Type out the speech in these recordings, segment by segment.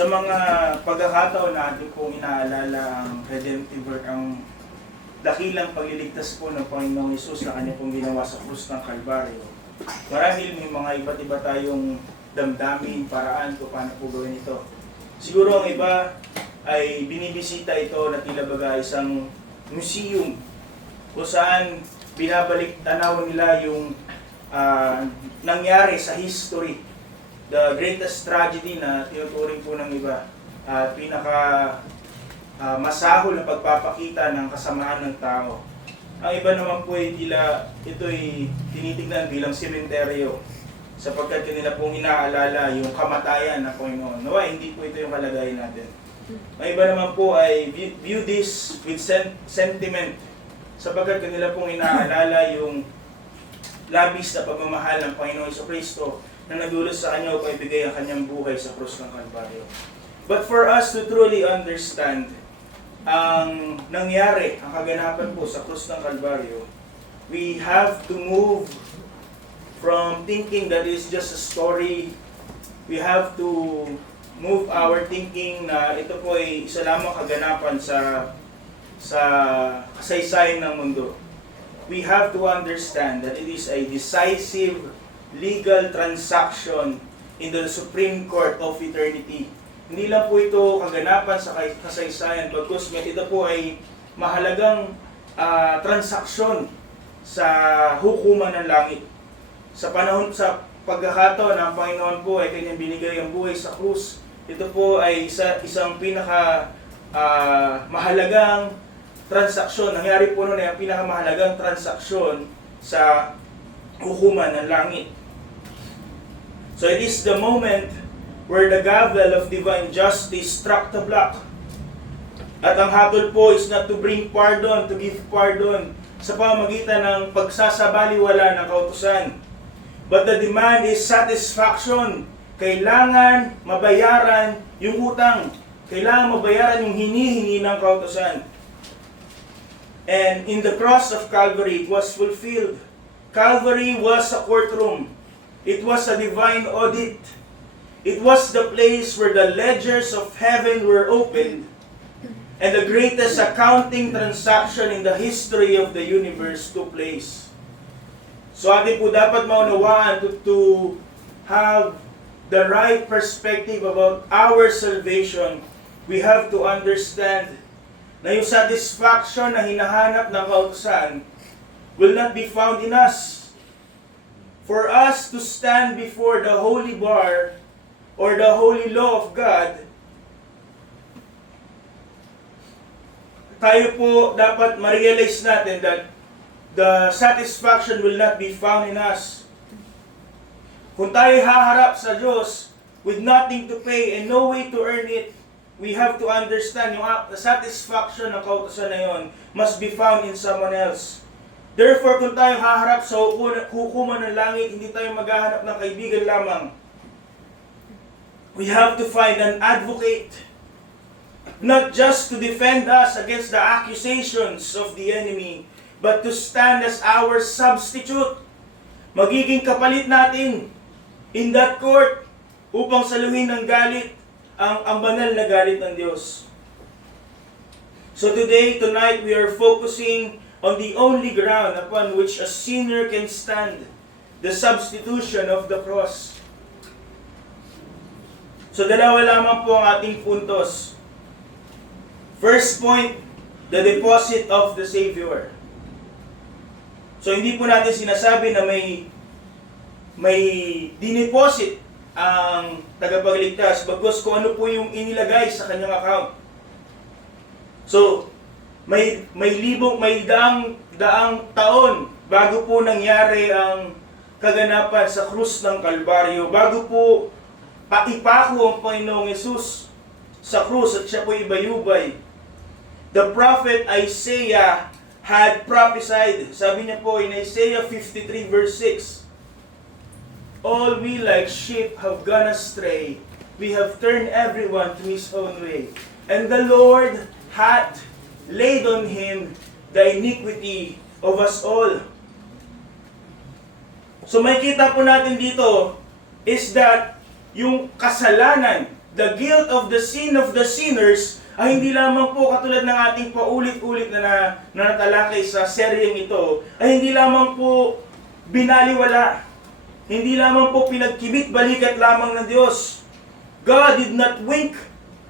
Sa mga pagkakataon na ating pong inaalala ang redemptive work, ang dakilang pagliligtas po ng Panginoong Hesus na Kanya pong ginawa sa krus ng Kalbaryo. Marahil may mga iba't iba tayong damdamin, paraan kung paano po gawin ito. Siguro ang iba ay binibisita ito na tila baga isang museum kung saan binabalik tanaw nila yung nangyari sa history. The greatest tragedy na tinuturing po ng iba at masahol na pagpapakita ng kasamaan ng tao. Ang iba naman po ay ito'y tinitignan bilang sementeryo sapagkat kanila pong inaalala yung kamatayan ng Panginoon. Nawa, hindi po ito yung kalagayan natin. Ang iba naman po ay view this with sentiment sapagkat kanila pong inaalala yung labis na pagmamahal ng Panginoon Jesucristo na nagulos sa Kanya upang ibigay ang Kanyang buhay sa krus ng Kalbaryo. But for us to truly understand ang nangyari, ang kaganapan po sa krus ng Kalbaryo, we have to move from thinking that it's just a story. We have to move our thinking na ito po ay isa lamang kaganapan sa kasaysayan ng mundo. We have to understand that it is a decisive legal transaction in the Supreme Court of Eternity. Hindi lang po ito kaganapan sa kasaysayan, bagkus ito po ay mahalagang transaksyon sa hukuman ng langit. Sa pagkakataon ng Panginoon po ay Kanyang binigay ang buhay sa krus, ito po ay isang mahalagang transaksyon. Nangyari po noon ay ang pinakamahalagang transaksyon sa hukuman ng langit. So it is the moment where the gavel of divine justice struck the block. At ang hatol po is not to bring pardon, to give pardon sa pamamagitan ng pagsasabaliwala ng kautusan. But the demand is satisfaction. Kailangan mabayaran yung utang. Kailangan mabayaran yung hinihingi ng kautusan. And in the cross of Calvary, it was fulfilled. Calvary was a courtroom. It was a divine audit. It was the place where the ledgers of heaven were opened and the greatest accounting transaction in the history of the universe took place. So atin po dapat maunawaan to have the right perspective about our salvation. We have to understand na yung satisfaction na hinahanap ng kautusan will not be found in us. For us to stand before the holy bar or the holy law of God, tayo po dapat ma-realize natin that the satisfaction will not be found in us. Kung tayo haharap sa Diyos with nothing to pay and no way to earn it, we have to understand yung satisfaction ng kautusan na yon must be found in someone else. Therefore, kung tayo haharap sa hukuman ng langit, hindi tayo maghahanap ng kaibigan lamang. We have to find an advocate, not just to defend us against the accusations of the enemy, but to stand as our substitute. Magiging kapalit natin in that court upang saluhin ng galit, ang banal na galit ng Diyos. So tonight, we are focusing on the only ground upon which a sinner can stand, the substitution of the cross. So dalawa lamang po ang ating puntos. First point, the deposit of the Savior. So hindi po natin sinasabi na may dineposit ang tagapagligtas, bagkus kung ano po yung inilagay sa kanyang account. So, may daang taon bago po nangyari ang kaganapan sa krus ng Kalbaryo, bago po ipako ang Panginoong Hesus sa krus at siya po ibayubay. The prophet Isaiah had prophesied. Sabi niya po in Isaiah 53 verse 6, all we like sheep have gone astray. We have turned everyone to his own way. And the Lord hath laid on him the iniquity of us all. So may kita po natin dito is that yung kasalanan the guilt of the sin of the sinners ay hindi lamang po katulad ng ating paulit-ulit na natalakay sa seryeng ito, ay hindi lamang po binaliwala, hindi lamang po pinagkibit-balikat lamang ng Diyos. God did not wink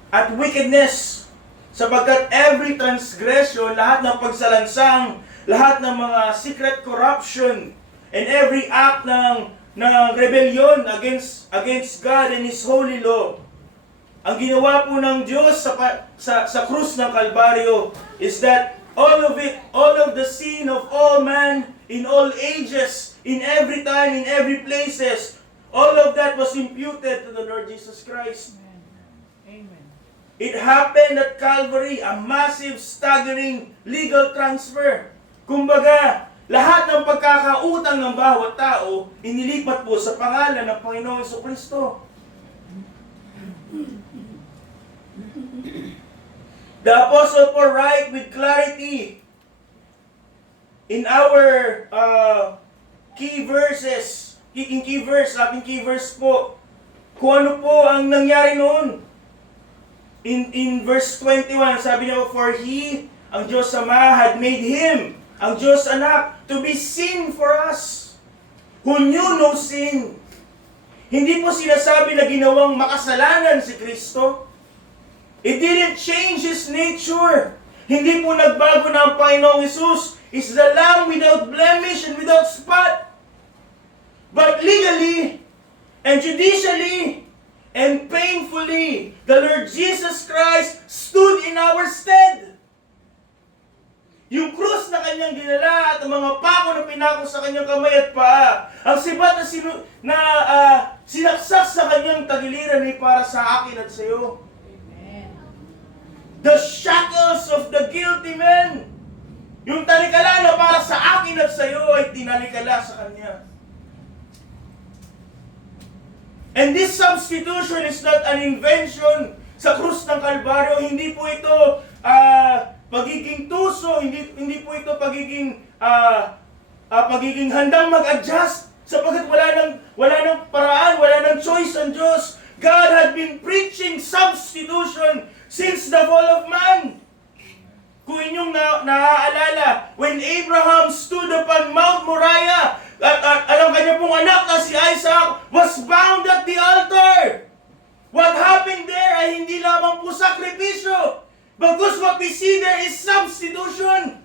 at wickedness, sapagkat every transgression, lahat ng pagsalansang, lahat ng mga secret corruption, and every act ng rebellion against God and His holy law, ang ginawa po ng Diyos sa krus ng Kalbaryo is that all of the sin of all man in all ages, in every time, in every places, all of that was imputed to the Lord Jesus Christ. Amen. It happened at Calvary, a massive, staggering legal transfer. Kumbaga, lahat ng pagkakautang ng bawat tao, inilipat po sa pangalan ng Panginoong Jesucristo. The Apostle Paul write with clarity in our key verses, ating key verse po, kung ano po ang nangyari noon. In verse 21, sabi niya, for He, ang Diyos Ama, had made Him, ang Diyos Anak, to be sin for us, who knew no sin. Hindi po sinasabi na ginawang makasalanan si Kristo. It didn't change His nature. Hindi po nagbago na ang Panginoong Hesus is the Lamb without blemish and without spot. But legally and judicially and painfully, the Lord Jesus Christ stood in our stead. Yung krus na kanyang dinala at ang mga pako na pinako sa kanyang kamay at paa, ang sibat na sinaksak sa kanyang tagiliran ay para sa akin at sa iyo. The shackles of the guilty man. Yung talikala na para sa akin at sa iyo ay tinalikala sa kanya. And this substitution is not an invention sa krus ng Kalbaryo. Hindi po ito pagiging tuso, hindi po ito pagiging handang mag-adjust sapagkat wala nang paraan, wala nang choice ang Diyos. God had been preaching substitution since the fall of man. Kung inyong naaalala, when Abraham stood upon Mount Moriah, at ang kanya pong anak na si Isaac was bound at the altar. What happened there ay hindi lamang po sakripisyo, because what we see there is substitution.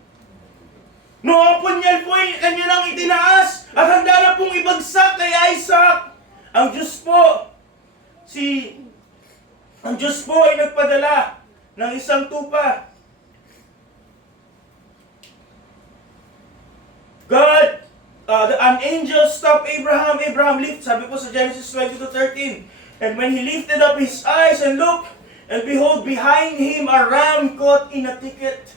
Noong punyal po ay kanya nang itinaas at handa na pong ibagsak kay Isaac. Ang Diyos po ay nagpadala ng isang tupa. An angel stopped Abraham. Abraham sabi po sa Genesis 22:13. And when he lifted up his eyes and looked, and behold, behind him a ram caught in a thicket.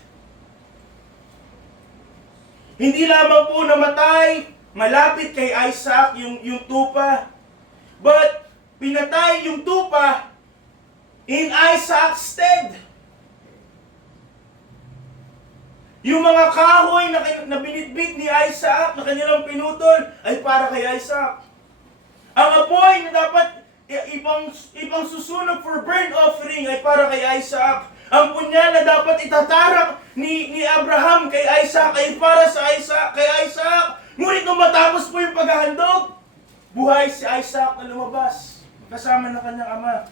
Hindi lamang po namatay, malapit kay Isaac yung tupa. But pinatay yung tupa in Isaac's stead. Yung mga kahoy na binitbit ni Isaac, na kanilang pinutol, ay para kay Isaac. Ang apoy na dapat ibang susunog for burnt offering ay para kay Isaac. Ang punyal na dapat itatarak ni Abraham kay Isaac ay para kay Isaac. Ngunit nung matapos po yung paghahandog, buhay si Isaac na lumabas kasama ng kanyang ama.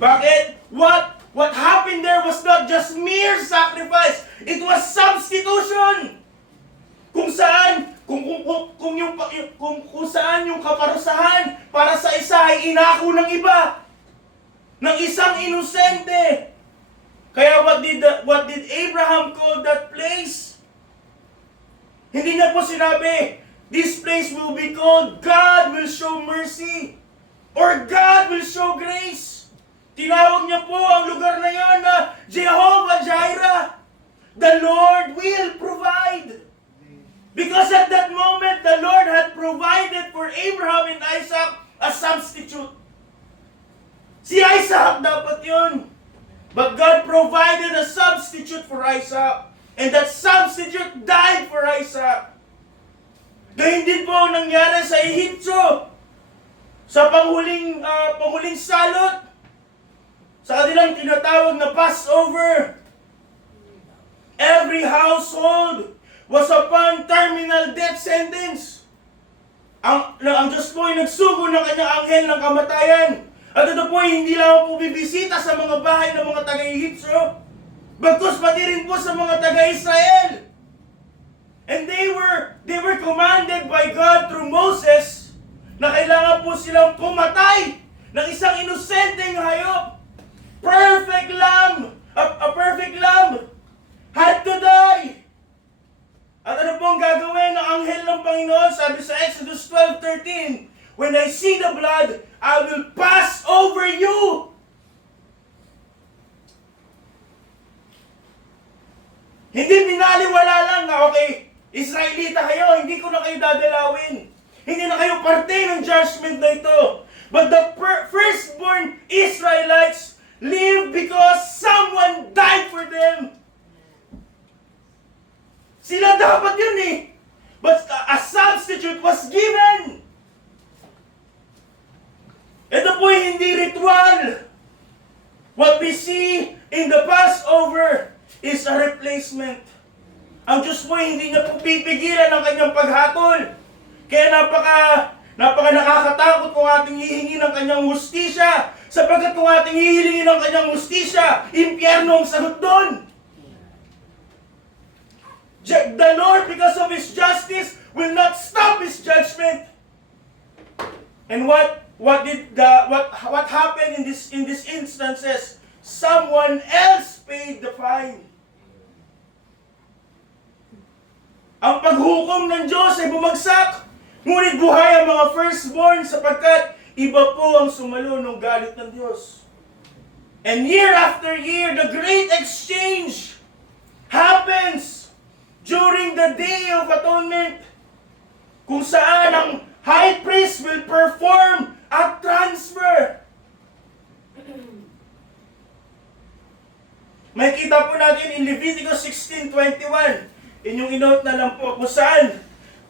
Bakit? What happened there was not just mere sacrifice. It was substitution. Kung saan yung kaparusahan para sa isa ay inako ng iba, ng isang inosente. Kaya what did Abraham call that place? Hindi niya po sinabi, this place will be called God will show mercy or God will show grace. Tinawag niya po ang lugar na yan na Jehovah Jireh. The Lord will provide. Because at that moment, the Lord had provided for Abraham and Isaac a substitute. Si Isaac dapat yun. But God provided a substitute for Isaac. And that substitute died for Isaac. Gayun din po ang nangyari sa Ehipto. Sa panghuling salot. sa kanilang tinatawag na Passover. Every household was upon terminal death sentence. Ang Diyos po ay nagsugo ng kanyang anghel ng kamatayan. At ito po ay hindi lang po bibisita sa mga bahay ng mga taga-Ehipsyo, bagkus pati rin po sa mga taga-Israel. And they were commanded by God through Moses na kailangan po silang pumatay ng isang inosenteng hayop. Perfect lamb, a perfect lamb had to die. At ano pong gagawin ng anghel ng Panginoon? Sabi sa Exodus 12:13, when I see the blood, I will pass over you. Hindi binaliwala lang na okay, Israelita kayo, hindi ko na kayo dadalawin. Hindi na kayo parte ng judgment na ito. But the firstborn Israelites live because someone died for them. Sila dapat yun eh. But a substitute was given. Ito po hindi ritual. What we see in the Passover is a replacement. Ang Diyos po hindi niya po pipigilan ang kanyang paghatol. Kaya napaka nakakatakot kung ating hihingi ng kanyang hustisya. Sapagkat kung ating hihilingin ng kanyang hustisya, impyerno ang sagot doon. The Lord, because of His justice, will not stop His judgment. And what happened in these instances? Someone else paid the fine. Ang paghukom ng Diyos ay bumagsak, ngunit buhay ang mga firstborn sapagkat iba po ang sumalo ng galit ng Diyos. And year after year, the great exchange happens during the Day of Atonement, kung saan ang high priest will perform a transfer. May kita po natin in Leviticus 16:21. Inyong inote na lang po kung saan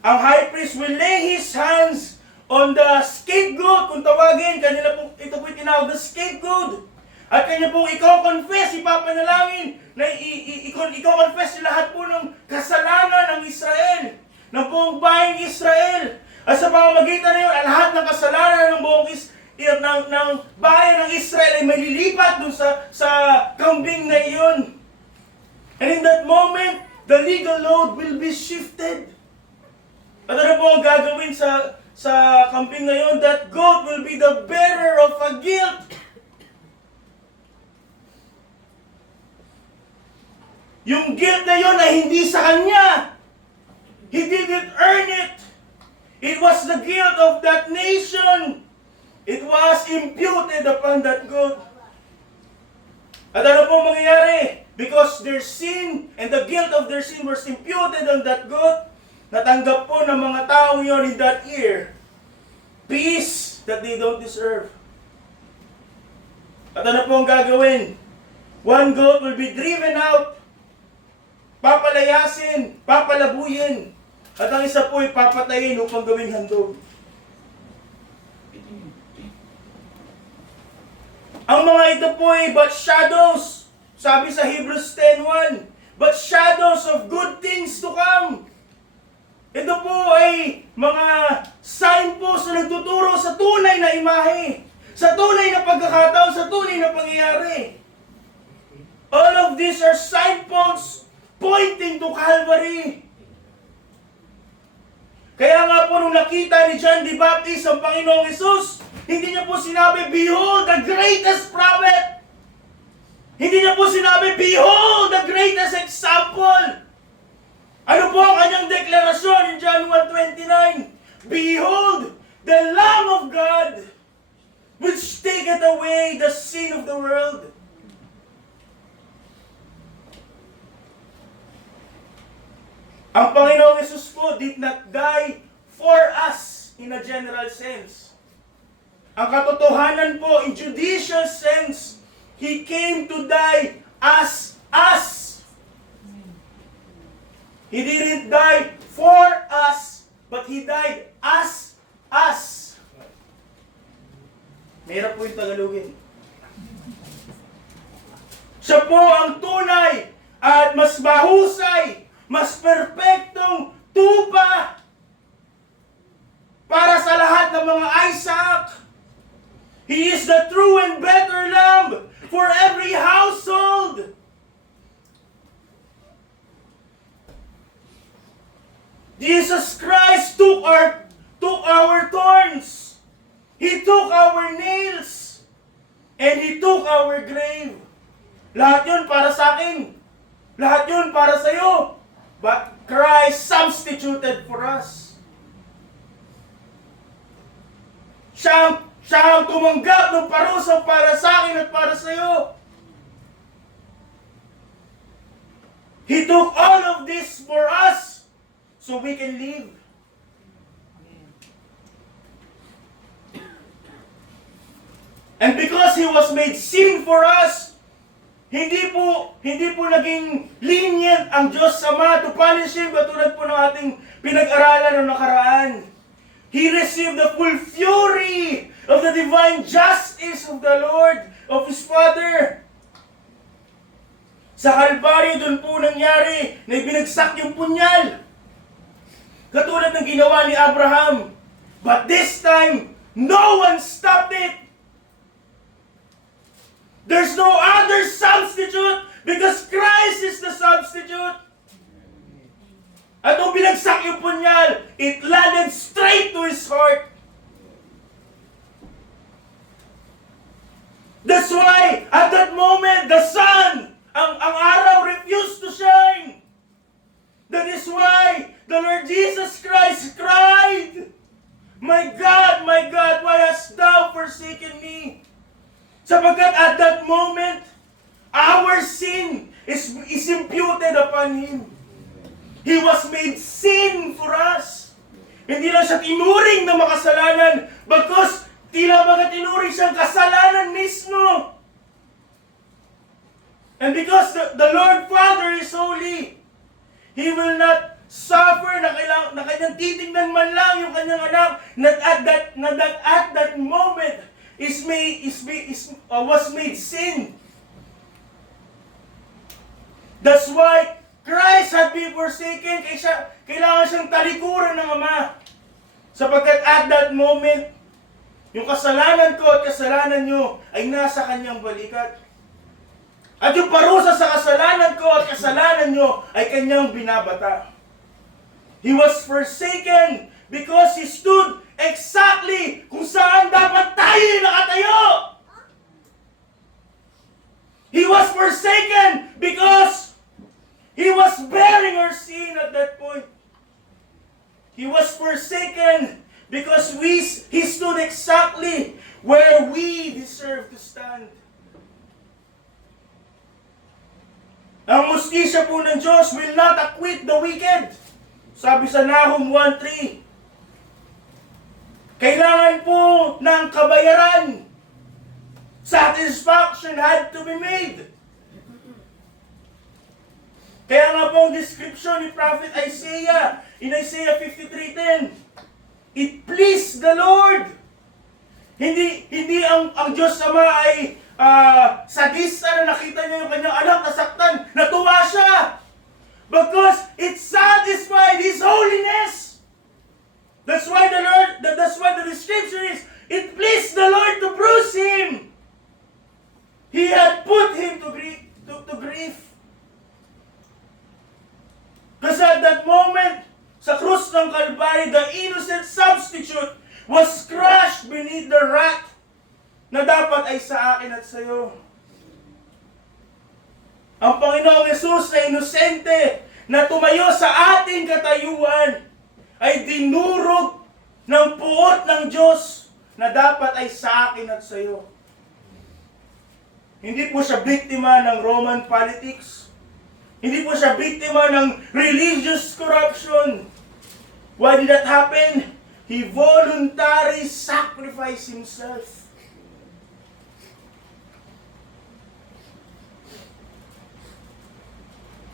ang high priest will lay his hands on the scapegoat. Kung tawagin, ito po tinawag na scapegoat. At kanya pong i-confess, ipapanalangin, na i-confess lahat po ng kasalanan ng Israel, ng buong bayang Israel. At sa pamamagitan na yun, lahat ng kasalanan ng buong ng bayan ng Israel ay malilipat dun sa kambing na iyon. And in that moment, the legal load will be shifted. At ano po ang gagawin sa kambing na iyon? That goat will be the bearer of a guilt. Yung guilt na yun ay hindi sa kanya. He didn't earn it. It was the guilt of that nation. It was imputed upon that goat. At ano pong mangyayari? Because their sin and the guilt of their sin was imputed on that goat, natanggap po ng mga taong yon in that year peace that they don't deserve. At ano pong gagawin? One goat will be driven out, papalayasin, papalabuyin, at ang isa po ay papatayin upang gawing handog. Ang mga ito po ay but shadows, sabi sa Hebrews 10:1, but shadows of good things to come. Ito po ay mga signposts na nagtuturo sa tunay na imahe, sa tunay na pagkakataon, sa tunay na pangyayari. All of these are signposts pointing to Calvary. Kaya nga po nung nakita ni John the Baptist ang Panginoong Hesus, hindi niya po sinabi, behold the greatest prophet. Hindi niya po sinabi, behold the greatest example. Ano po ang kanyang deklarasyon in John 1:29? Behold the Lamb of God which taketh away the sin of the world. Ang Panginoong Hesus po did not die for us in a general sense. Ang katotohanan po, in judicial sense, He came to die as us. He didn't die for us, but He died as us. Mahirap po yung Tagalogin. Siya po ang tunay at mas mahusay, mas perpektong tupa para sa lahat ng mga Isaac. He is the true and better lamb for every household. Jesus Christ took our thorns. He took our nails. And He took our grave. Lahat yun para sa akin. Lahat yun para sa iyo. But Christ substituted for us. Siya ang tumanggap ng parusa para sa akin at para sa iyo. He took all of this for us so we can live. And because He was made sin for us, hindi po naging lenient ang Diyos Ama to punish Him, katulad po ng ating pinag-aralan noong nakaraan. He received the full fury of the divine justice of the Lord, of His Father. Sa Kalbaryo, doon po nangyari na ibinagsak yung punyal. Katulad ng ginawa ni Abraham. But this time, no one stopped it. There's no other substitute because Christ is the substitute. At nung binagsak yung punyal, it landed straight to His heart. That's why, at that moment, the sun, ang araw refused to shine. That is why the Lord Jesus Christ cried, my God, why hast thou forsaken me? Sapagkat at that moment, our sin is imputed upon Him. He was made sin for us. Hindi lang siya tinuring na makasalanan, bagkus tila mga tinuring siyang kasalanan mismo. And because the Lord Father is holy, He will not suffer na kanyang titignan man lang yung kanyang anak that at that moment was made sin. That's why Christ had been forsaken. Kailangan siyang talikuran ng Ama. Sapagkat at that moment, yung kasalanan ko at kasalanan nyo ay nasa kanyang balikat. At yung parusa sa kasalanan ko at kasalanan nyo ay kanyang binabata. He was forsaken because He stood exactly kung saan dapat tayo nakatayo. He was forsaken because He was bearing our sin at that point. He was forsaken because He stood exactly where we deserve to stand. Ang mustisya po ng Diyos will not acquit the wicked. Sabi sa Nahum 1:3. Kailangan po ng kabayaran. Satisfaction had to be made. Kaya nga po ang description ni Prophet Isaiah in Isaiah 53:10. It pleased the Lord. Hindi ang Diyos Ama ay sadista na nakita niya yung kanyang anak nasaktan, natuwa siya. Because it satisfied His holiness. That's why the description is, it pleased the Lord to bruise Him. He had put Him to grief. Kasi at that moment, sa krus ng Kalbaryo, the innocent substitute was crushed beneath the wrath na dapat ay sa akin at sa iyo. Ang Panginoong Hesus na inosente na tumayo sa ating katayuan ay dinurog ng puot ng Diyos na dapat ay sa akin at sa iyo. Hindi po siya biktima ng Roman politics. Hindi po siya biktima ng religious corruption. Why did that happen? He voluntarily sacrificed Himself.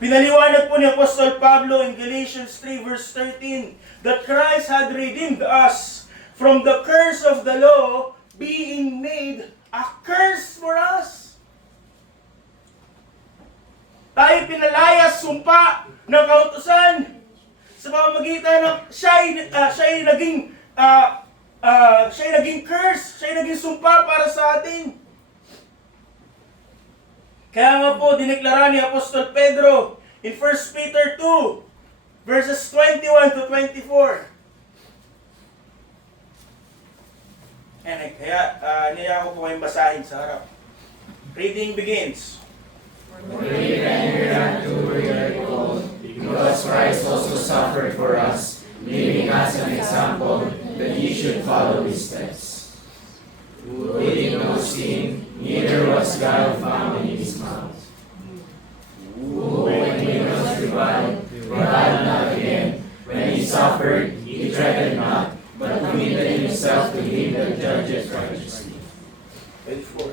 Pinaliwanag po ni Apostol Pablo in Galatians 3 verse 13 that Christ had redeemed us from the curse of the law, being made a curse for us. Tayo pinalayas, sumpa ng kautusan sa pamamagitan ng siya'y naging curse, siya'y naging sumpa para sa atin. Kaya nga po, dineklara ni Apostol Pedro in 1 Peter 2, verses 21 to 24. Kaya, niyaya ko po kayong basahin sa harap. Reading begins. For we ran to where you are called, because Christ also suffered for us, leaving us an example that ye should follow his steps. Who did no sin, neither was guile found in his mouth. Who, when he was reviled, reviled not again. When he suffered, he threatened not, but committed himself to him that judgeth righteously. 24.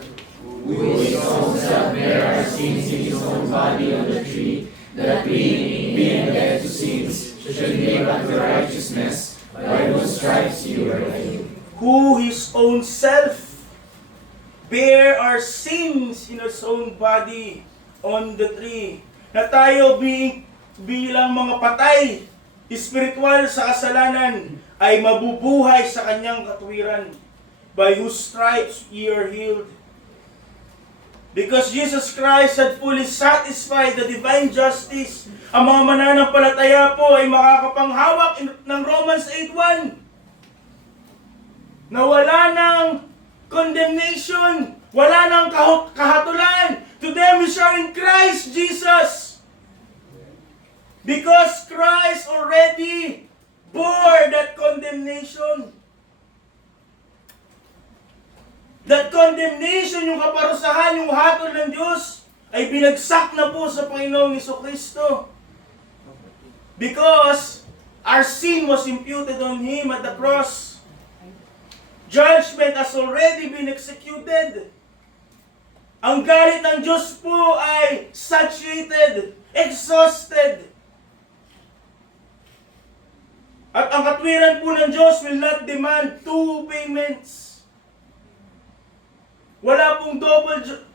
Who his own self bare our sins in his own body on the tree, that we, being dead to sins, should live unto righteousness, by whose stripes you were healed. Who his own self bear our sins in his own body on the tree. Na tayo bilang mga patay, espiritual sa kasalanan, ay mabubuhay sa kanyang katuwiran. By whose stripes ye are healed. Because Jesus Christ had fully satisfied the divine justice, ang mga mananampalataya po ay makakapanghawak ng Romans 8:1 na wala ng condemnation, wala ng kahatulan to them which are in Christ Jesus. Because Christ already bore that condemnation. That condemnation, yung kaparusahan, yung hatol ng Diyos, ay binagsak na po sa Panginoong Jesucristo. Because our sin was imputed on Him at the cross. Judgment has already been executed. Ang galit ng Diyos po ay satiated, exhausted. At ang katwiran po ng Diyos will not demand two payments. Wala pong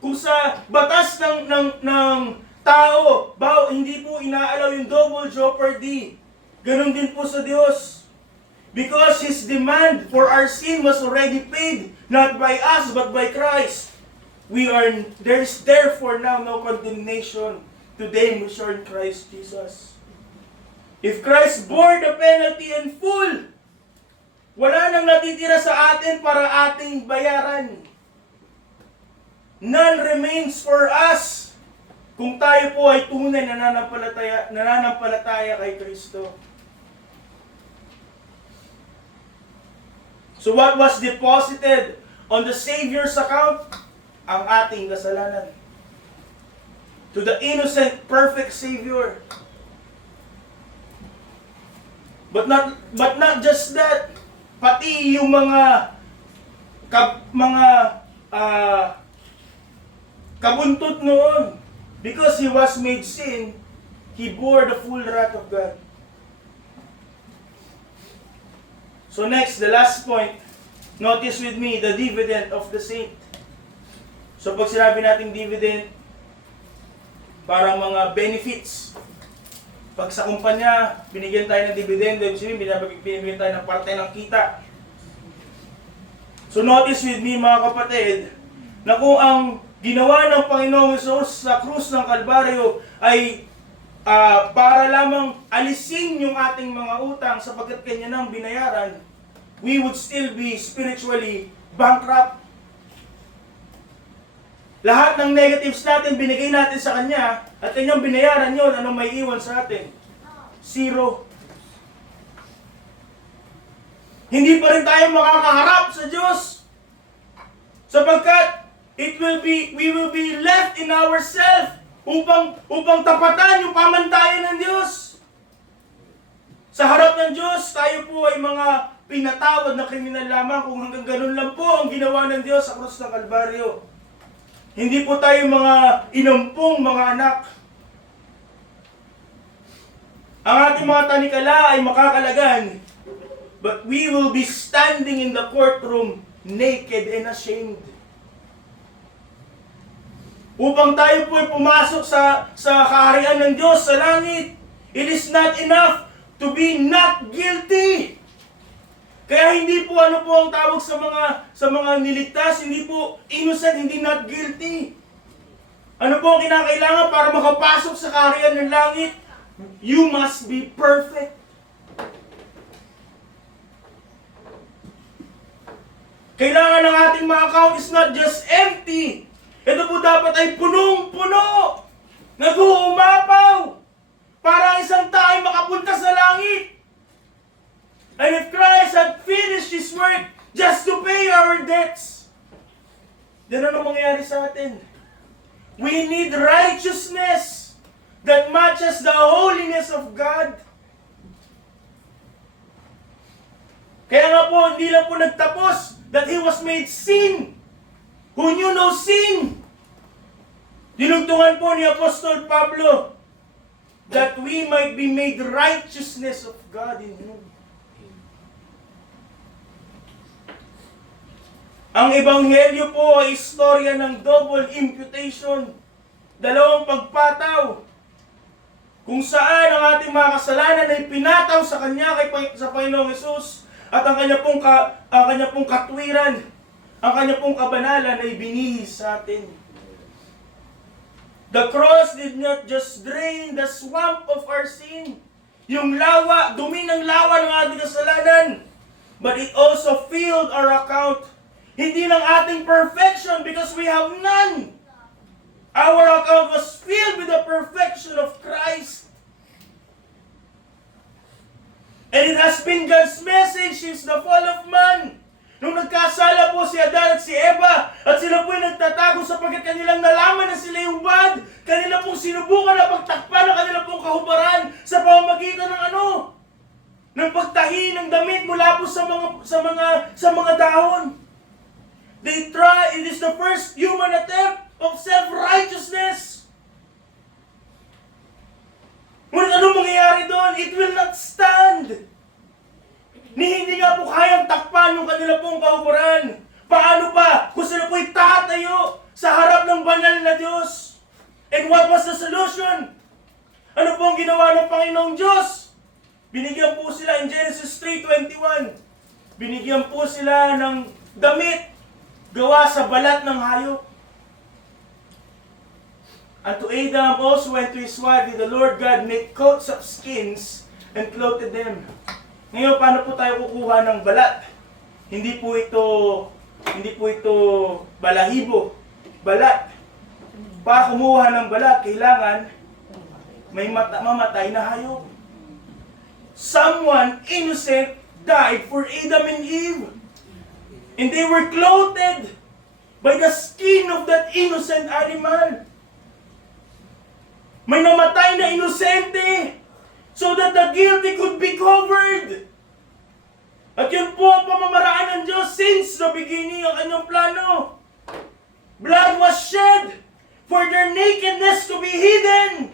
kung sa batas ng tao, hindi po inaalaw yung double jeopardy. Ganon din po sa Diyos. Because His demand for our sin was already paid, not by us, but by Christ. There is therefore now no condemnation to them which are in Christ Jesus. If Christ bore the penalty in full, wala nang natitira sa atin para ating bayaran. None remains for us kung tayo po ay tunay na nananampalataya kay Kristo. So what was deposited on the Savior's account? Ang ating kasalanan. To the innocent, perfect Savior. But not just that, pati yung mga kabuntot noon. Because He was made sin, He bore the full wrath of God. So next, the last point. Notice with me, the dividend of the saint. So pag sinabi natin dividend, parang mga benefits. Pag sa kumpanya, binigyan tayo ng dividend, binibigyan tayo ng parte ng kita. So notice with me mga kapatid, na kung ang ginawa ng Panginoong Hesus sa krus ng Kalbaryo ay para lamang alisin yung ating mga utang sapagkat Kanya nang binayaran, we would still be spiritually bankrupt. Lahat ng negatives natin, binigay natin sa Kanya at Kanyang binayaran yon, anong may iwan sa atin? Zero. Hindi pa rin tayo makakaharap sa Diyos sapagkat we will be left in ourselves upang tapatan yung pamantayan ng Diyos. Sa harap ng Diyos, tayo po ay mga pinatawad na kriminal lamang kung hanggang ganun lang po ang ginawa ng Diyos sa krus ng Kalbaryo. Hindi po tayo mga inampong mga anak. Ang ating mga tanikala ay makakalagan, but we will be standing in the courtroom naked and ashamed. upang tayo po ay pumasok sa kaharian ng Diyos sa langit. It is not enough to be not guilty. Kaya hindi po ano po ang tawag sa mga niligtas, hindi po innocent, hindi not guilty. Ano po ang kinakailangan para makapasok sa kaharian ng langit? You must be perfect. Kailangan ng ating mga account is not just empty. Ito po dapat ay punong-puno. Nag-uumapaw. Para ang isang tao ay makapunta sa langit. And if Christ had finished His work just to pay our debts, then ano mangyayari sa atin? We need righteousness that matches the holiness of God. Kaya nga po, hindi lang po nagtapos that He was made sin, who knew no sin. Dinugtungan po ni Apostol Pablo that we might be made righteousness of God in Him. Ang Ebanghelyo po ay istorya ng double imputation, dalawang pagpataw, kung saan ang ating mga kasalanan ay pinataw sa Kanya sa Panginoong Hesus, at ang kanya pong katwiran, ang kanya pong kabanalan ay binihis sa atin. The cross did not just drain the swamp of our sin, yung lawa, dumi ng lawa ng ating kasalanan, but it also filled our account. Hindi ng ating perfection because we have none. Our account was filled with the perfection of Christ. And it has been God's message since the fall of man. Nung nagkasala po si Adan at si Eva, at sila po ay nagtatago sapagkat kanilang nalaman na sila yung bad, kanila pong sinubukan na pagtakpan ng kanilang pong kahubaran sa pamamagitan ng ng pagtahi ng damit mula po sa mga dahon. They try, it is the first human attempt of self-righteousness. Ngunit ano mangyayari doon? It will not stand. Hindi nga po kayang takpan yung kanila pong kahubaran. Paano pa kung sila po'y tatayo sa harap ng banal na Diyos? And what was the solution? Ano po ang ginawa ng Panginoong Diyos? Binigyan po sila in Genesis 3:21. Binigyan po sila ng damit gawa sa balat ng hayop. And to Adam also and to his wife did the Lord God make coats of skins and clothed them. Ngayon, paano po tayo kukuha ng balat? Hindi po ito balahibo, balat. Para kumuha ng balat, kailangan may mamatay na hayop. Someone innocent died for Adam and Eve. And they were clothed by the skin of that innocent animal. May namatay na inosente so that the guilty could be covered. At yun po ang pamamaraan ng Diyos since the beginning ang kanyang plano. Blood was shed for their nakedness to be hidden.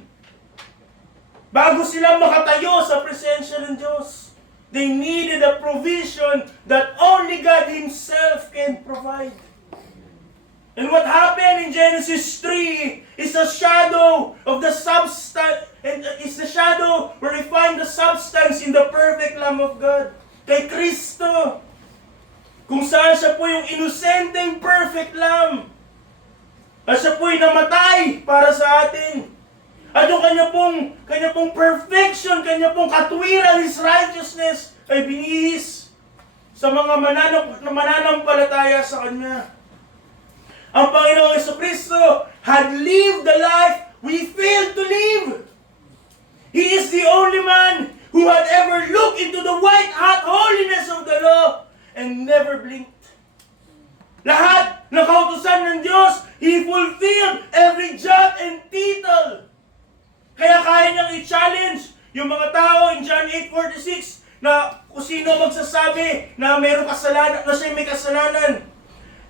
Bago sila makatayo sa presensya ng Diyos, they needed a provision that only God Himself can provide. And what happened in Genesis 3 is a shadow of the substance, and is the shadow where we find the substance in the perfect Lamb of God, kay Kristo. Kung saan siya po yung inosenteng perfect Lamb. At siya po'y namatay para sa atin. At yung kanya pong perfection, kanya pong katwiran, His righteousness, ay binihis sa mga mananampalataya sa Kanya. Ang Panginoong Jesucristo had lived the life we failed to live. He is the only man who had ever looked into the white-hot holiness of the law and never blinked. Lahat ng kautusan ng Diyos, He fulfilled every jot and tittle. Kaya kaya niyang i-challenge yung mga tao in John 8:46 na kung sino magsasabi na mayroong kasalanan, na siya may kasalanan.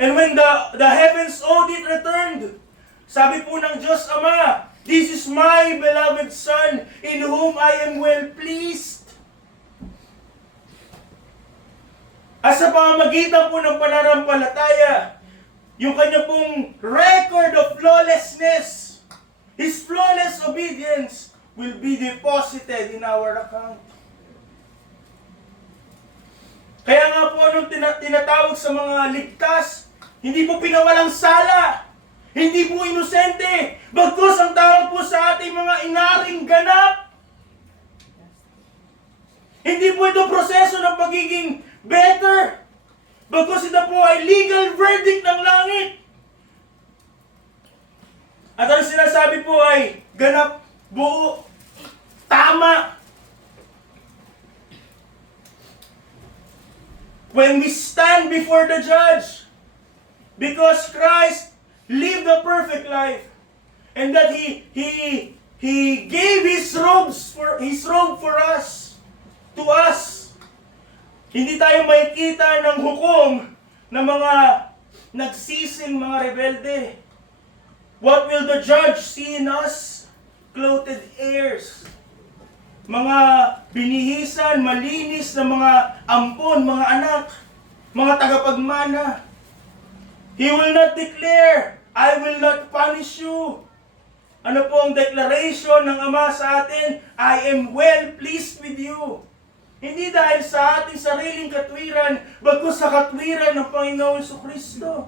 And when the heavens audit returned, sabi po ng Diyos Ama, "This is my beloved Son, in whom I am well pleased." At sa pamamagitan po ng pananampalataya, yung kanya pong record of flawlessness, His flawless obedience will be deposited in our account. Kaya nga po anong tinatawag sa mga ligtas, hindi po pinawalang sala, hindi po inosente, bagkus ang tawag po sa ating mga inaring ganap. Hindi po ito proseso ng pagiging better, bagkus ito po ay legal verdict ng langit. At ang sinasabi po ay ganap, buo, tama. When we stand before the judge, because Christ lived a perfect life, and that He gave His robe for us, to us. Hindi tayo makikita ng hukom ng mga nagsising mga rebelde. What will the judge see in us? Clothed heirs. Mga binihisan, malinis na mga ampon, mga anak, mga tagapagmana. He will not declare, I will not punish you. Ano po ang declaration ng Ama sa atin? I am well pleased with you. Hindi dahil sa ating sariling katwiran, bagkus sa katwiran ng Panginoon Jesucristo.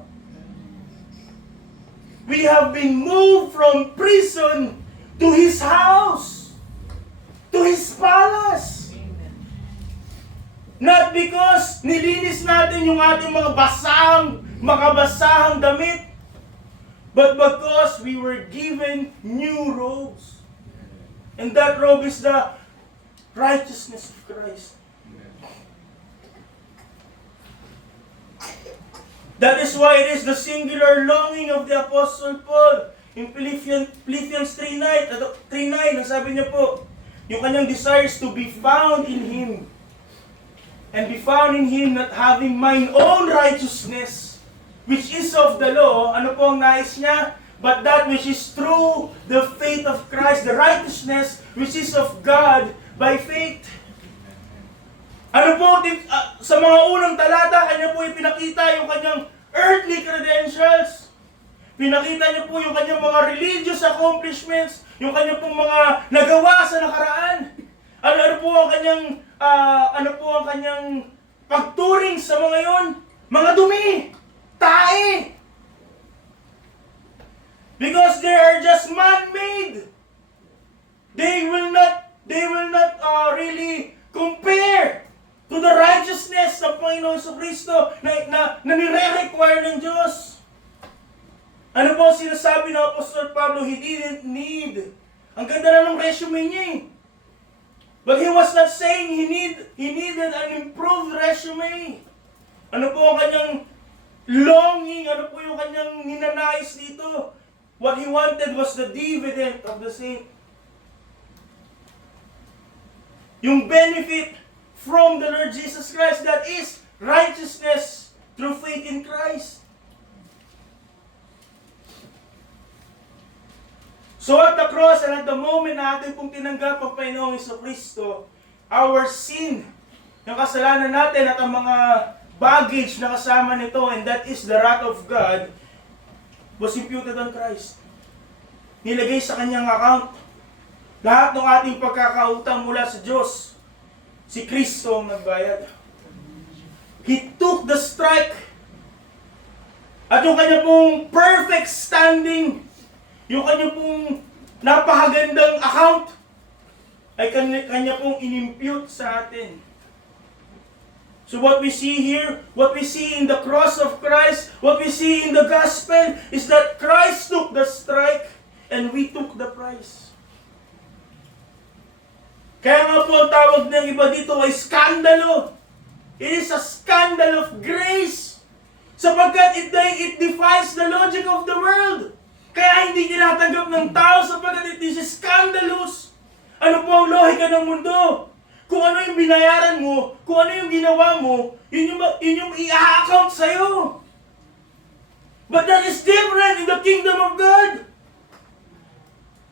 We have been moved from prison to His house, to His palace. Not because nilinis natin yung ating mga makabasahang damit, but because we were given new robes. And that robe is the righteousness of Christ. That is why it is the singular longing of the Apostle Paul in Philippians 3:9, ang sabi niya po, yung kanyang desires to be found in Him. And be found in Him, not having mine own righteousness, which is of the law. Ano po ang nais niya? But that which is through the faith of Christ, the righteousness which is of God by faith. Ano po, sa mga unang talata, kanya po ipinakita yung kanyang earthly credentials. Pinakita niya po yung kanyang mga religious accomplishments, yung kanyang pong mga nagawa sa nakaraan. Ano po ang kanyang pagturing sa mga yon? Mga dumi, tae. Because they are just man-made. They will not really compare to the righteousness ng Panginoon Jesucristo na nire-require ng Diyos. Ano po sinasabi ng Apostol Pablo? He didn't need. Ang ganda na ng resume niya eh. But he was not saying he needed an improved resume. Ano po ang kanyang longing? Ano po yung kanyang ninanais dito? What he wanted was the dividend of the saint. Yung benefit from the Lord Jesus Christ, that is righteousness through faith in Christ. So at the cross and at the moment na atin pong tinanggap ang Panginoong Jesucristo, our sin, yung kasalanan natin at ang mga baggage na kasama nito, and that is the wrath of God, was imputed on Christ. Nilagay sa kanyang account. Lahat ng ating pagkakautang mula sa Diyos, si Kristo ang nagbayad. He took the strike. At yung kanya pong perfect standing, yung kanya pong napakagandang account, ay kanya pong inimpute sa atin. So what we see here, what we see in the cross of Christ, what we see in the gospel, is that Christ took the strike and we took the price. Kaya nga po ang tawag ng iba dito ay skandalo. It is a scandal of grace. Sapagkat it defies the logic of the world. Kaya hindi tinatanggap ng tao sapagkat it is scandalous. Ano po ang lohika ng mundo? Kung ano yung binayaran mo, kung ano yung ginawa mo, yun yung i-account sa'yo. But that is different in the kingdom of God.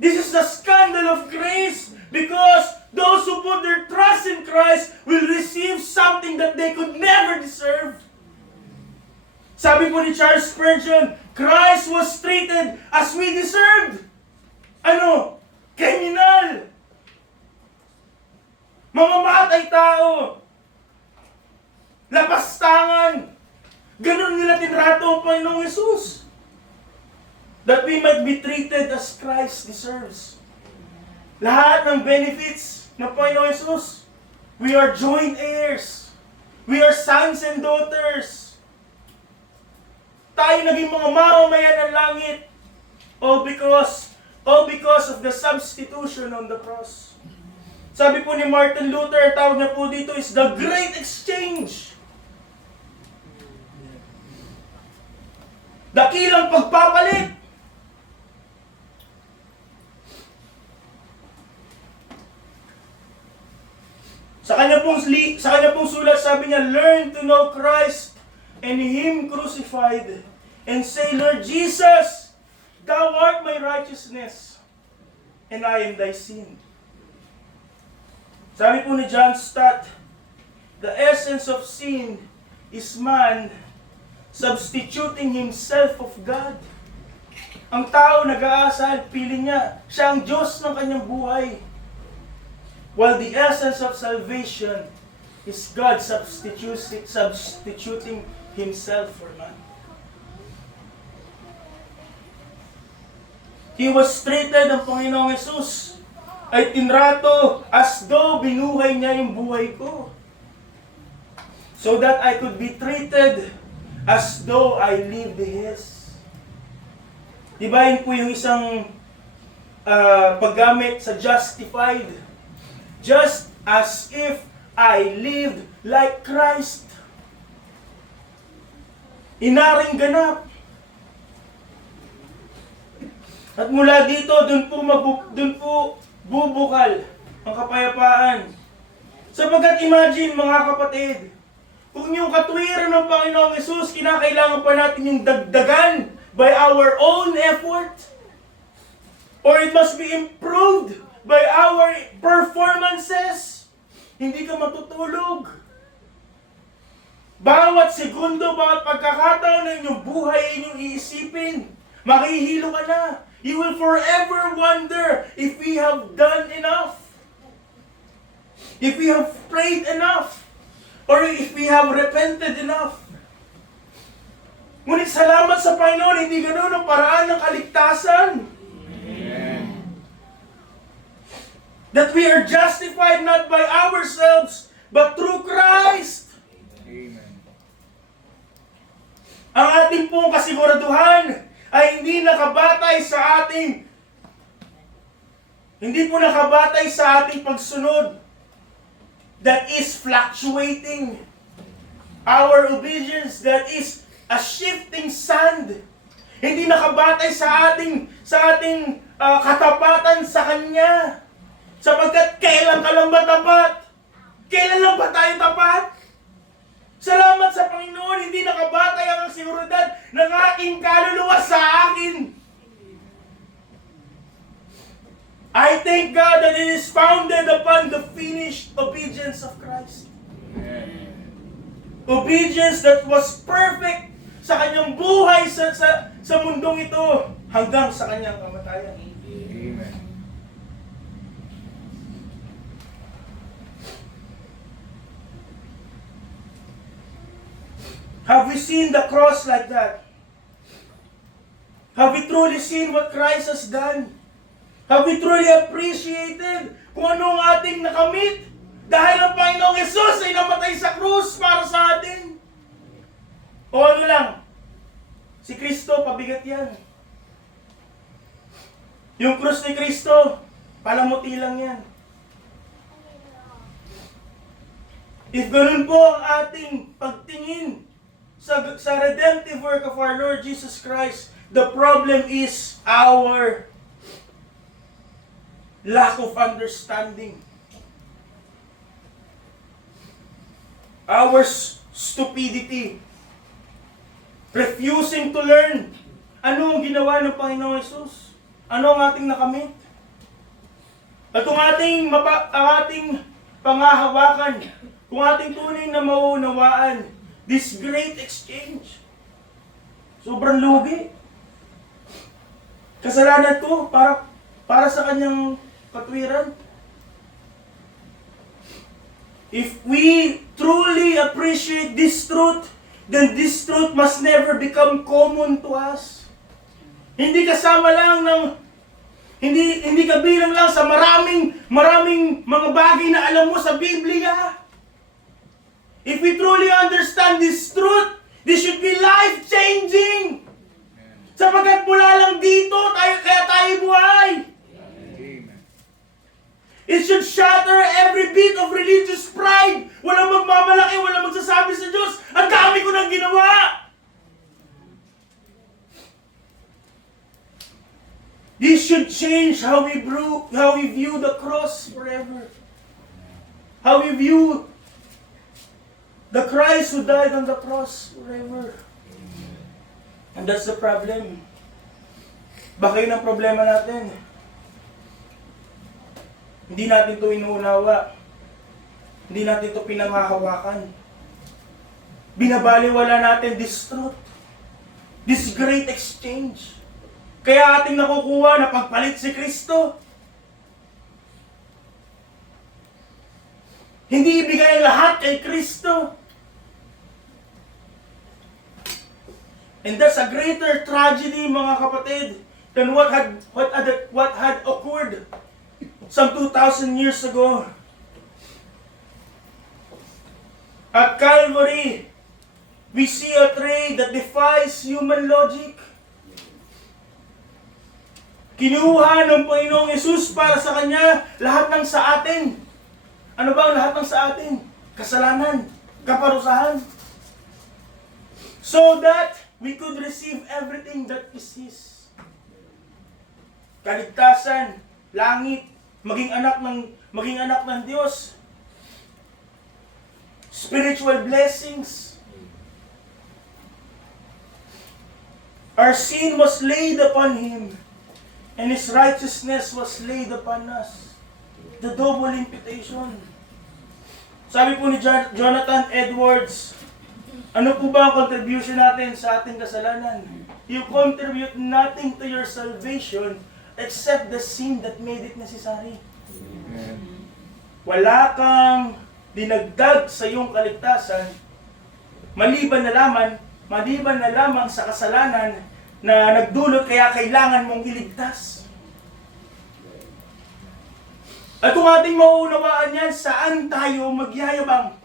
This is the scandal of grace because those who put their trust in Christ will receive something that they could never deserve. Sabi Sabi po ni Charles Spurgeon, Christ was treated as we deserved. Ano? Kriminal. Mamamatay tao. Lapastangan. Ganun nila tinrato ang Panginoong Yesus. That we might be treated as Christ deserves. Lahat ng benefits ng Panginoong Yesus. We are joint heirs. We are sons and daughters. Tayo naging mga mamamayan ng langit. All because of the substitution on the cross. Sabi po ni Martin Luther, tawag niya po dito is the great exchange. Dakilang pagpapalit. Sa kanya pong sulat, sabi niya, learn to know Christ and Him crucified, and say, Lord Jesus, Thou art my righteousness, and I am Thy sin. Sabi po ni John Stott, the essence of sin is man substituting himself of God. Ang tao nag-aasal, piling niya, siya ang Diyos ng kanyang buhay. While the essence of salvation is God substituting Himself for man. He was treated, ang Panginoong Yesus ay tinrato as though binuhay niya yung buhay ko. So that I could be treated as though I lived His. Diba yun po yung isang paggamit sa justified. Just as if I lived like Christ. Inaring ganap. At mula dito, dun po bubukal ang kapayapaan. Sapagkat imagine mga kapatid, kung yung katwiran ng Panginoong Yesus, kinakailangan pa natin yung dagdagan by our own effort, or it must be improved by our performances, hindi ka matutulog. Bawat segundo, bawat pagkakataon ng inyong buhay, inyong iisipin, makihilo ka na. You will forever wonder if we have done enough, if we have prayed enough, or if we have repented enough. Ngunit salamat sa Panginoon, hindi ganoon ang paraan ng kaligtasan. That we are justified not by ourselves, but through Christ. Amen. Ang ating pong kasiguraduhan ay hindi nakabatay sa ating pagsunod that is fluctuating. Our obedience that is a shifting sand. Hindi nakabatay sa ating katapatan sa Kanya. Sapagkat kailan ka lang ba tapat? Kailan lang ba tayo tapat? Salamat sa Panginoon, hindi nakabatay ang seguridad ng aking kaluluwa sa akin. I thank God that it is founded upon the finished obedience of Christ. Amen. Obedience that was perfect sa kanyang buhay sa mundong ito hanggang sa kanyang kamatayan. Amen. Have we seen the cross like that? Have we truly seen what Christ has done? Have we truly appreciated kung ano ang ating nakamit? Dahil ang Panginoong Yesus ay namatay sa krus para sa atin. O ano lang? Si Kristo, pabigat yan. Yung krus ni Kristo, palamuti lang yan. If ganun po ang ating pagtingin sa redemptive work of our Lord Jesus Christ, the problem is our lack of understanding. Our stupidity. Refusing to learn. Ano ang ginawa ng Panginoong Yesus? Ano ang ating nakamit? At kung ating pangahawakan, kung ating tunay na mauunawaan, this great exchange, Sobrang lugi. Kasalanan to para sa kanyang katwiran. If we truly appreciate this truth, then this truth must never become common to us. Hindi kasama lang ng hindi kabilang lang sa maraming mga bagay na alam mo sa Biblia. If we truly understand this truth, this should be life-changing. Sapagkat mula lang dito, kaya tayo buhay. It should shatter every bit of religious pride. Walang magmamalaki, walang magsasabi sa Diyos, ang dami ko nang ginawa. This should change how we view the cross forever. How we view the Christ who died on the cross forever. And that's the problem. Baka yun ang problema natin. Hindi natin ito inuunawa. Hindi natin ito pinanghahawakan. Binabaliwala natin this truth. This great exchange. Kaya ating nakukuha na pagpalit si Kristo. Hindi ibigay lahat kay Kristo. And that's a greater tragedy, mga kapatid, than what had occurred some 2,000 years ago. At Calvary, we see a trade that defies human logic. Kinuha ng Panginoong Yesus para sa Kanya lahat ng sa atin. Ano ba ang lahat ng sa atin? Kasalanan, kaparusahan. So that we could receive everything that is His. Kaligtasan, langit, maging anak ng Diyos. Spiritual blessings. Our sin was laid upon Him, and His righteousness was laid upon us. The double imputation. Sabi po ni Jonathan Edwards, ano po ba ang contribution natin sa ating kasalanan? You contribute nothing to your salvation except the sin that made it necessary. Amen. Wala kang dinagdag sa iyong kaligtasan maliban na lamang sa kasalanan na nagdulot kaya kailangan mong iligtas. At kung ating mauunawaan yan, saan tayo magyayabang?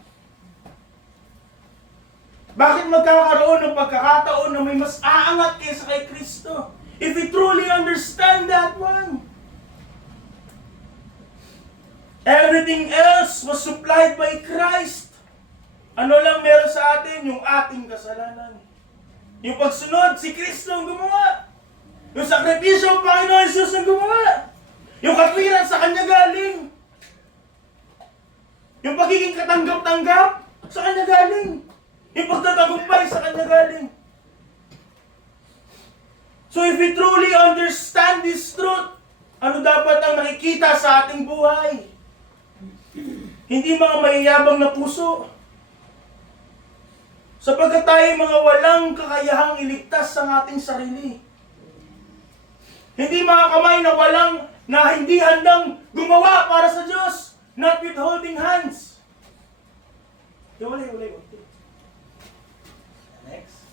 Bakit magkakaroon ng pagkakataon na may mas aangat kaysa kay Kristo? If we truly understand that one. Everything else was supplied by Christ. Ano lang meron sa atin? Yung ating kasalanan. Yung pagsunod, si Kristo ang gumawa. Yung sakripisyo, ang Panginoon Jesus ang gumawa. Yung katwiran sa Kanya galing. Yung pagiging katanggap-tanggap, sa Kanya galing. Yung pagtatagumpay, sa Kanya galing. So if we truly understand this truth, ano dapat ang nakikita sa ating buhay? Hindi mga mayayabang na puso. Sapagkat tayo mga walang kakayahang iligtas ang ating sarili. Hindi mga kamay na hindi handang gumawa para sa Diyos. Not with holding hands. Ulay. Next.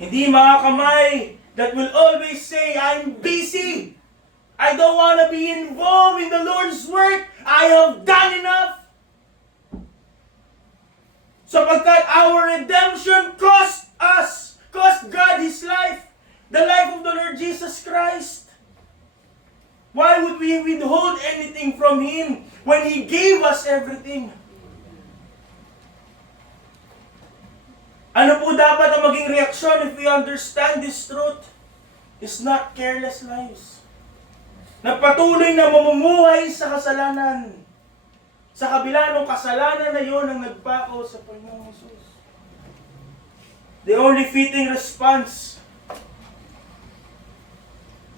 Hindi mga kamay that will always say, I'm busy. I don't want to be involved in the Lord's work. I have done enough. Sapagkat our redemption cost God His life, the life of the Lord Jesus Christ. Why would we withhold anything from Him when He gave us everything? Ano po dapat ang maging reaksyon if we understand this truth? It's not careless lives. Nagpatuloy na mamumuhay sa kasalanan. Sa kabila ng kasalanan na yon ang nagpako sa Panginoong Jesus. The only fitting response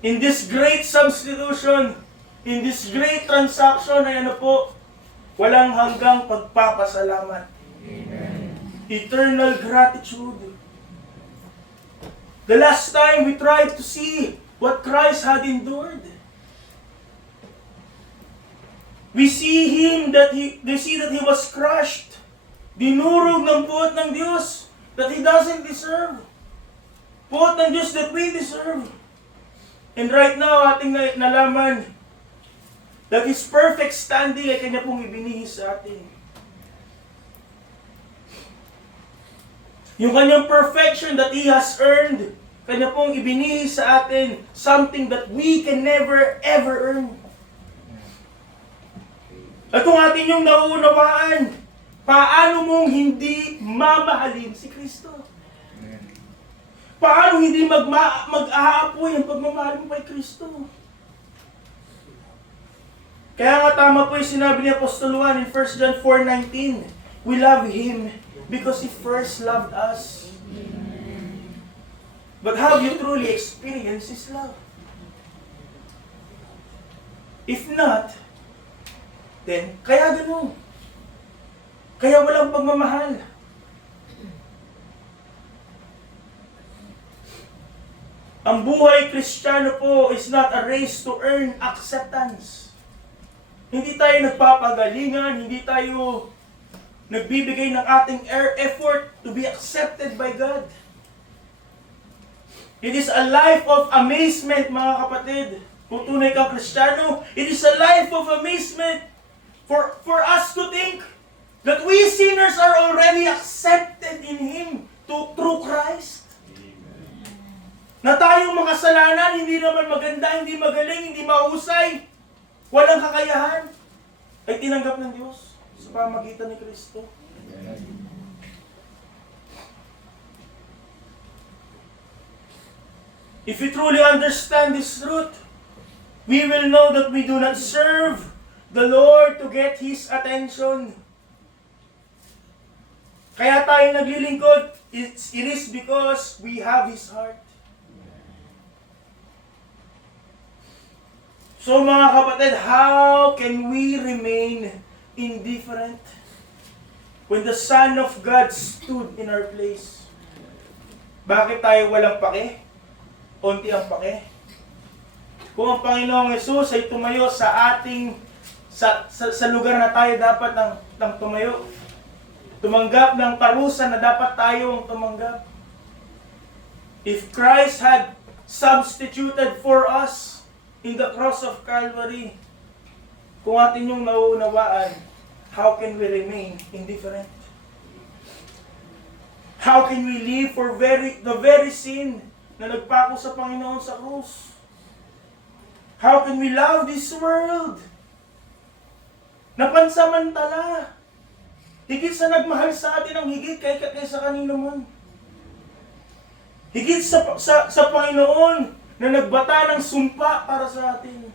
in this great substitution In this great transaction ay ano po, walang hanggang pagpapasalamat. Eternal gratitude. The last time we tried to see what Christ had endured, we see they see that He was crushed, dinurog ng puot ng Diyos that He doesn't deserve. Puot ng Diyos that we deserve. And right now, ating nalaman that His perfect standing ay Kanya pong ibinihis sa atin. Yung Kanyang perfection that He has earned, Kanya pong ibinihis sa atin something that we can never ever earn. At kung atin yung nauunawaan, paano mong hindi mamahalin si Kristo? Paano hindi mag-aapoy ang pagmamahal mo kay Kristo? Kaya nga tama po yung sinabi ni Apostol Juan in 1 John 4:19. We love Him because He first loved us. But have you truly experienced His love? If not, then kaya ganun. Kaya walang pagmamahal. Ang buhay Kristiyano po is not a race to earn acceptance. Hindi tayo nagpapagalingan, hindi tayo nagbibigay ng ating effort to be accepted by God. It is a life of amazement, mga kapatid. Kung tunay kang Kristiyano, it is a life of amazement for us to think that we sinners are already accepted in Him through Christ. Na tayong makasalanan, hindi naman maganda, hindi magaling, hindi mahusay, walang kakayahan, ay tinanggap ng Diyos sa pamagitan ni Kristo. If we truly understand this truth, we will know that we do not serve the Lord to get His attention. Kaya tayo naglilingkod, it is because we have His heart. So mga kapatid, how can we remain indifferent when the Son of God stood in our place? Bakit tayo walang pake? Unti ang pake. Kung ang Panginoong Yesus ay tumayo sa ating sa lugar na tayo dapat ng tumayo, tumanggap ng parusa na dapat tayong tumanggap. If Christ had substituted for us in the cross of Calvary, kung atin yung nauunawaan, how can we remain indifferent? How can we live for the very sin na nagpako sa Panginoon sa krus? How can we love this world na pansamantala? Higit sa nagmahal sa atin ang higit kaysa kanino man. Higit sa Panginoon na nagbata ng sumpa para sa atin.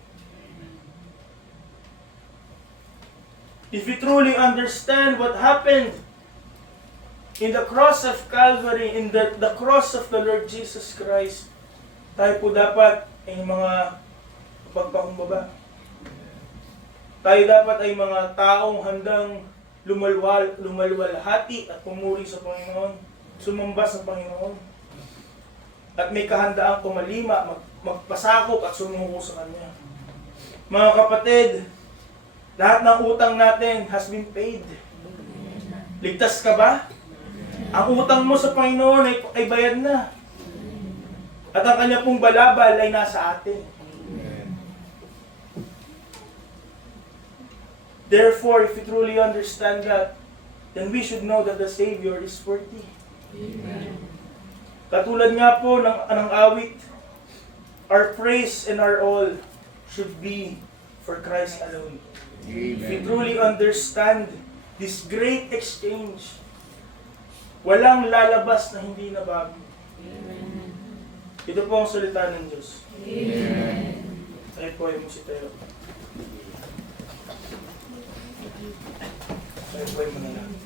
If we truly understand what happened in the cross of Calvary, in the cross of the Lord Jesus Christ, tayo po dapat ay mga pagpakumbaba. Tayo dapat ay mga taong handang lumalwalhati at pumuri sa Panginoon, sumamba sa Panginoon. At may kahandaang tumalima, magpasakop at sumuko sa Kanya. Mga kapatid, lahat ng utang natin has been paid. Ligtas ka ba? Ang utang mo sa Panginoon ay bayad na. At ang Kanya pong balabal ay nasa atin. Therefore, if we truly understand that, then we should know that the Savior is worthy. Amen. Katulad nga po ng awit, our praise and our all should be for Christ alone. Amen. If we truly understand this great exchange, walang lalabas na hindi nabago. Amen. Ito po ang salita ng Diyos. Amen. Tayo po ay musitero. Tayo po ay manalangin.